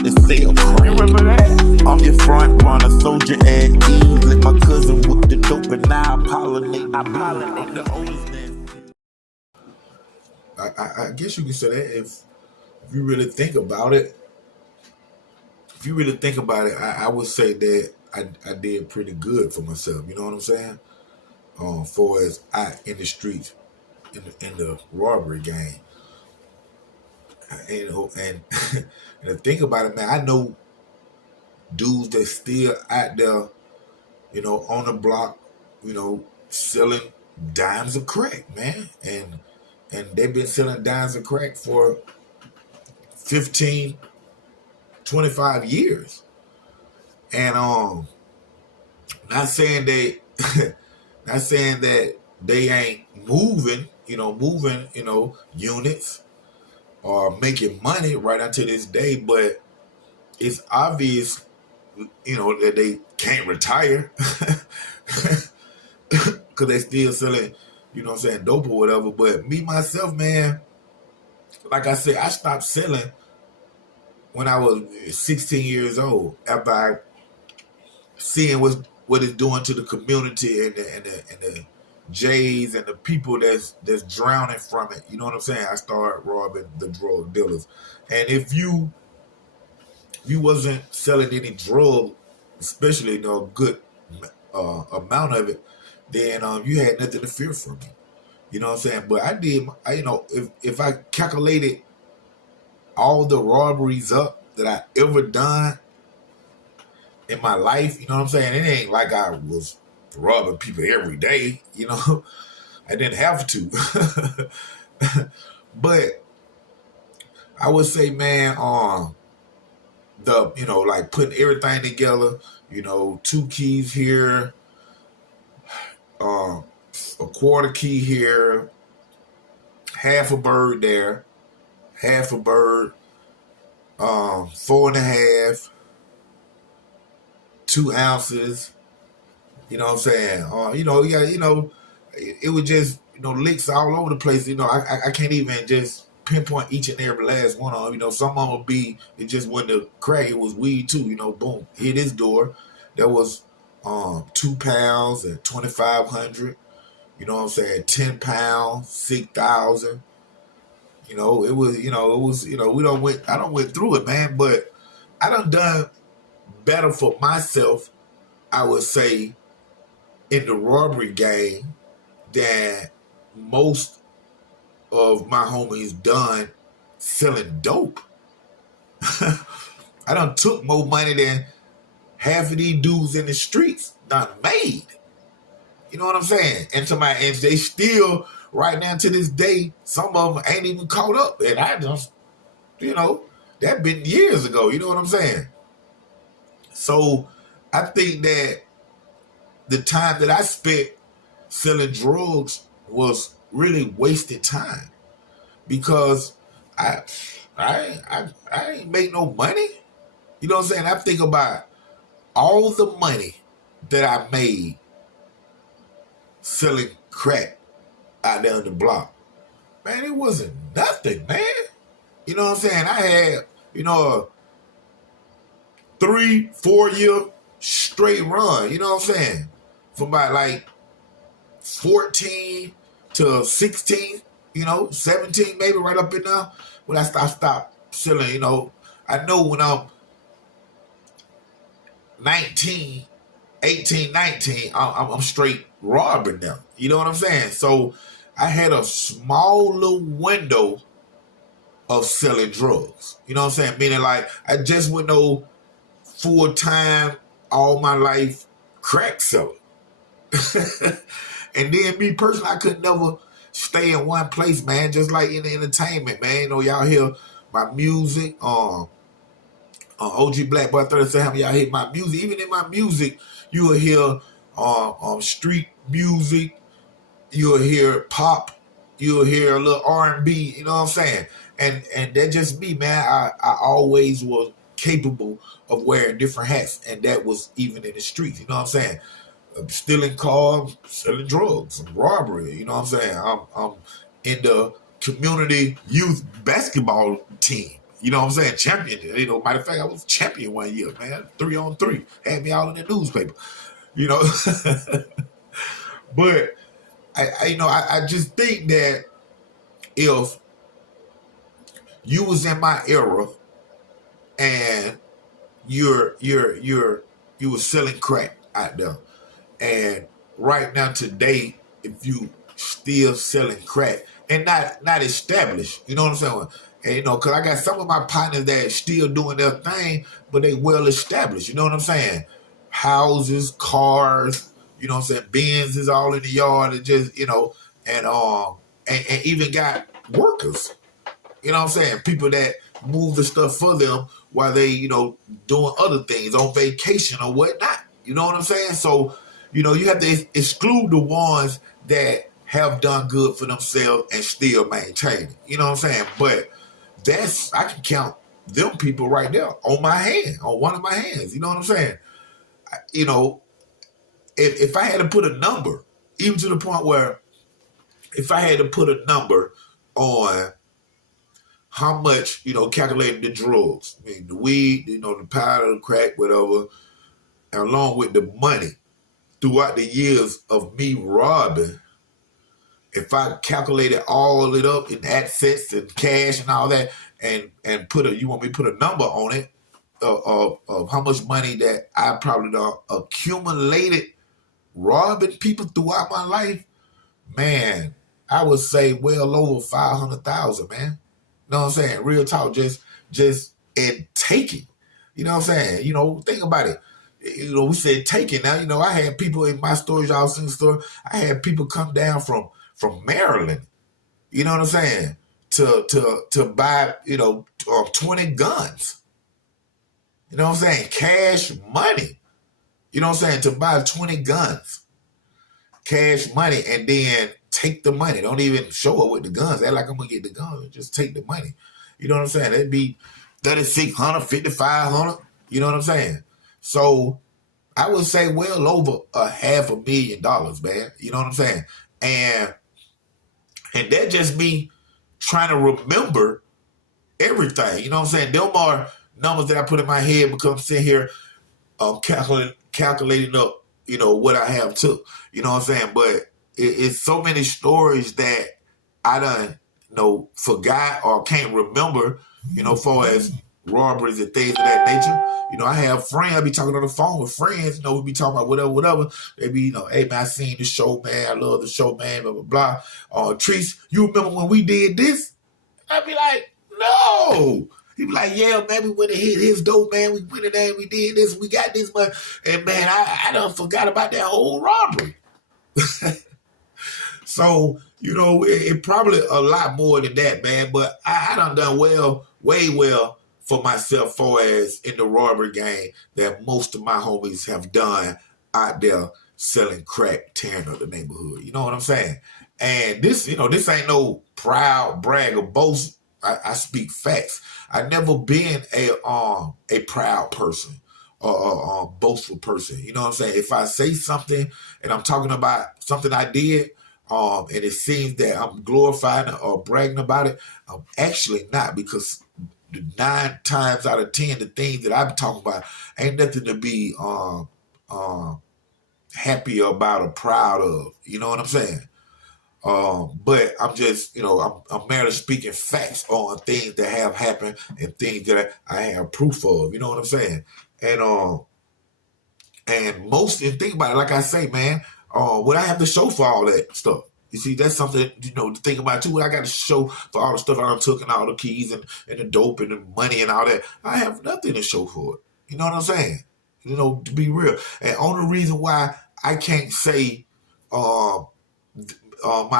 about to sell crack. You remember that? I'm your front runner, soldier at ease. Let my cousin whip the dope and now I pollinate the oldest. I guess you can say that if you really think about it. If you really think about it, I would say that I did pretty good for myself. You know what I'm saying? For as I in the streets, in the robbery game, and and to think about it, man, I know dudes that still out there, on the block, selling dimes of crack, man, and they've been selling dimes of crack for 15, 25 years, and not saying they, not saying that they ain't moving, units or making money right until this day, but it's obvious, that they can't retire because they still selling, dope or whatever. But me, myself, man, like I said, I stopped selling when I was 16 years old after I seeing what it's doing to the community and the J's and the people that's drowning from it. You know what I'm saying? I started robbing the drug dealers. And if you wasn't selling any drug, especially a good amount of it, then you had nothing to fear from me. You know what I'm saying? But I did, if I calculated all the robberies up that I ever done in my life, you know what I'm saying? It ain't like I was robbing people every day, I didn't have to. But I would say, man, like putting everything together, 2 keys here, a quarter key here, half a bird there, half a bird, 4.5, 2 ounces. You know what I'm saying? It was just, licks all over the place. I can't even just pinpoint each and every last one of them. Some of them would be, it just wasn't the crack, it was weed too. Boom, hit his door. That was 2 pounds at 2,500. You know what I'm saying? 10 pounds, 6,000. It was, I don't went through it, man, but I done better for myself, I would say, in the robbery game than most of my homies done selling dope. I done took more money than half of these dudes in the streets done made. You know what I'm saying? And they still, right now to this day, some of them ain't even caught up. And I just, that been years ago. You know what I'm saying? So I think that the time that I spent selling drugs was really wasted time because I ain't make no money. You know what I'm saying? I think about all the money that I made selling crack out there on the block. Man, it wasn't nothing, man. You know what I'm saying? I had, a 3-4 year straight run, you know what I'm saying? From about like 14 to 16, 17 maybe right up in there. When I stopped selling, I know when I'm 19, 18, 19, I'm straight robbing them. You know what I'm saying? So I had a small little window of selling drugs. You know what I'm saying? Meaning like I just went no full-time, all my life crack seller. And then me personally, I could never stay in one place, man, just like in the entertainment, man. Y'all hear my music, OG Black Bart3700, y'all hear my music. Even in my music, you will hear street music, you'll hear pop, you'll hear a little R&B, you know what I'm saying? And that just me, man. I always was capable of wearing different hats, and that was even in the streets, you know what I'm saying? Stealing cars, selling drugs, robbery, you know what I'm saying? I'm in the community youth basketball team. You know what I'm saying? Champion. You know, matter of fact, I was champion one year, man. 3-on-3. Had me all in the newspaper. You know. But I just think that if you was in my era and you were selling crack out there, and right now today, if you still selling crack and not established, you know what I'm saying? And, because I got some of my partners that still doing their thing, but they well established. You know what I'm saying? Houses, cars, you know what I'm saying? Benz is all in the yard, and just and even got workers. You know what I'm saying? People that move the stuff for them while they, doing other things on vacation or whatnot. You know what I'm saying? So, you have to exclude the ones that have done good for themselves and still maintain it. You know what I'm saying? But I can count them people right there on my hand, on one of my hands. You know what I'm saying? If I had to put a number, even to the point where if I had to put a number on how much, calculating the drugs, I mean, the weed, the powder, the crack, whatever, along with the money throughout the years of me robbing, if I calculated all it up in assets and cash and all that, and you want me to put a number on it of how much money that I probably done accumulated robbing people throughout my life, man, I would say well over 500,000, man. You know what I'm saying? Real talk, just in taking. You know what I'm saying? Think about it. We said taking. Now, I had people in my stories, y'all seen the story. I had people come down from Maryland, you know what I'm saying, to buy, 20 guns. You know what I'm saying? Cash money. You know what I'm saying? To buy 20 guns. Cash money, and then take the money. Don't even show up with the guns. Act like I'm going to get the guns. Just take the money. You know what I'm saying? That'd be 3,600, 5,500. You know what I'm saying? So I would say well over $500,000, man. You know what I'm saying? And that just me trying to remember everything. You know what I'm saying? Them are numbers that I put in my head because I'm sitting here calculating up, what I have took. You know what I'm saying? But it's so many stories that I done, forgot or can't remember, far as robberies and things of that nature. I have friends, I be talking on the phone with friends, we be talking about whatever. They be, hey man, I seen the show, man. I love the show, man, blah, blah, blah. Treese, you remember when we did this? I'd be like, no. He be like, yeah, man, we went and hit his dope, man. We went in there and we did this. We got this money. And, man, I done forgot about that whole robbery. So, it probably a lot more than that, man. But I done way well for myself far as in the robbery game that most of my homies have done out there selling crack, tearing up the neighborhood. You know what I'm saying? And this, this ain't no proud brag or boast. I speak facts. I've never been a proud person or a boastful person. You know what I'm saying? If I say something and I'm talking about something I did, and it seems that I'm glorifying or bragging about it, I'm actually not, because 9 times out of 10, the things that I'm talking about ain't nothing to be happy about or proud of. You know what I'm saying? But I'm just, I'm merely speaking facts on things that have happened and things that I have proof of. You know what I'm saying? And think about it, like I say, man, what I have to show for all that stuff. You see, that's something, to think about too. What I got to show for all the stuff I done took and all the keys and the dope and the money and all that. I have nothing to show for it. You know what I'm saying? To be real. And only reason why I can't say, my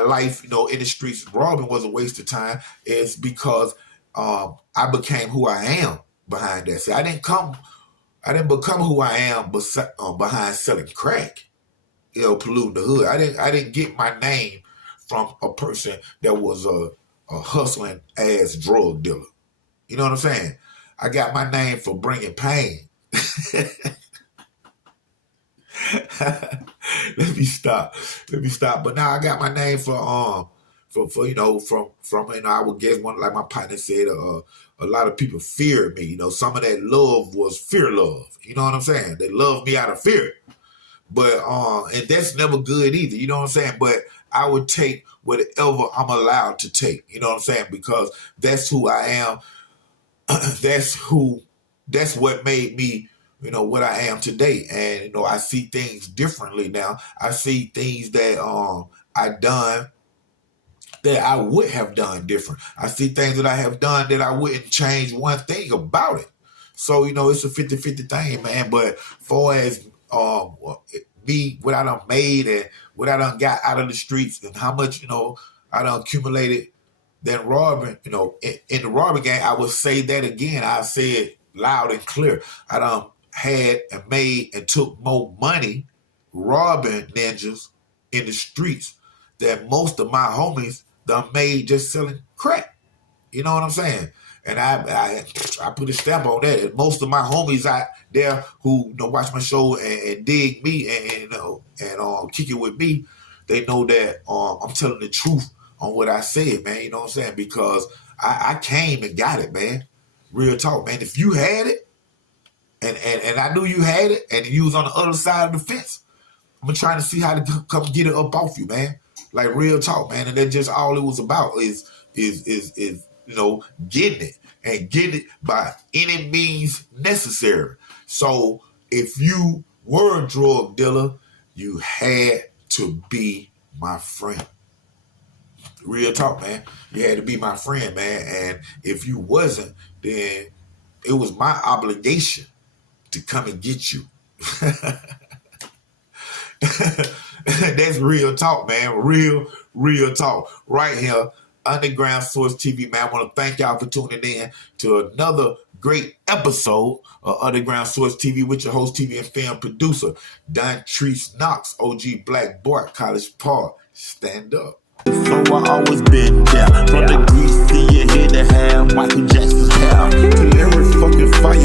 life, in the streets, robbing was a waste of time, is because I became who I am behind that. See, I didn't become who I am behind selling crack, polluting the hood. I didn't get my name from a person that was a hustling ass drug dealer. You know what I'm saying? I got my name for bringing pain. Let me stop. But now I got my name for for from I would guess one, like my partner said, a lot of people feared me. Some of that love was fear love. You know what I'm saying? They loved me out of fear. But and that's never good either. You know what I'm saying? But I would take whatever I'm allowed to take. You know what I'm saying? Because that's who I am. That's what made me, what I am today. And I see things differently now. I see things that I done that I would have done different. I see things that I have done that I wouldn't change one thing about it. So, it's a 50-50 thing, man. But far as me, what I done made and what I done got out of the streets and how much, I done accumulated that robbing, in the robbing game, I would say that again. I said loud and clear. I done had and made and took more money robbing ninjas in the streets than most of my homies done made just selling crack. You know what I'm saying? And I put a stamp on that. And most of my homies out there who watch my show and dig me and kick it with me, they know that I'm telling the truth on what I said, man. You know what I'm saying? Because I came and got it, man. Real talk, man. If you had it, and I knew you had it, and you was on the other side of the fence, I'm trying to see how to come get it up off you, man. Like real talk, man. And that's just all it was about is getting it and getting it by any means necessary. So if you were a drug dealer, you had to be my friend. Real talk, man. You had to be my friend, man. And if you wasn't, then it was my obligation to come and get you. That's real talk, man. Real talk. Right here, Underground Source TV, man. I want to thank y'all for tuning in to another great episode of Underground Source TV with your host, TV and film producer, Don Treese Knox, OG Black Bart, College Park. Stand up. So I always been there. From the greasy your head to have Michael Jackson's hair. To every fucking fight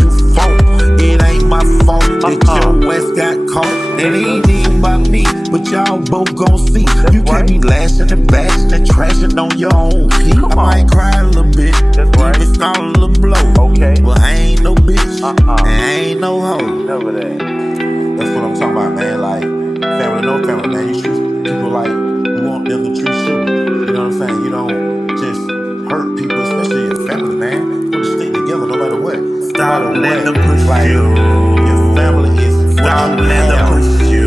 you fought. It ain't my fault that your ass got caught. It ain't even by me, but y'all both gon' see. You can't be lashing and bashing and trashing on your own feet. I might cry a little bit, even start a little blow. But I ain't no bitch, and I ain't no hoe. Never that. That's what I'm talking about, man. Like, family, no family, man. You treat people like you want them to treat you. You know what I'm saying? You don't just hurt people, especially your family, man. You want to stick together no matter what. Stop letting them push you. Your family is Stop letting them push you.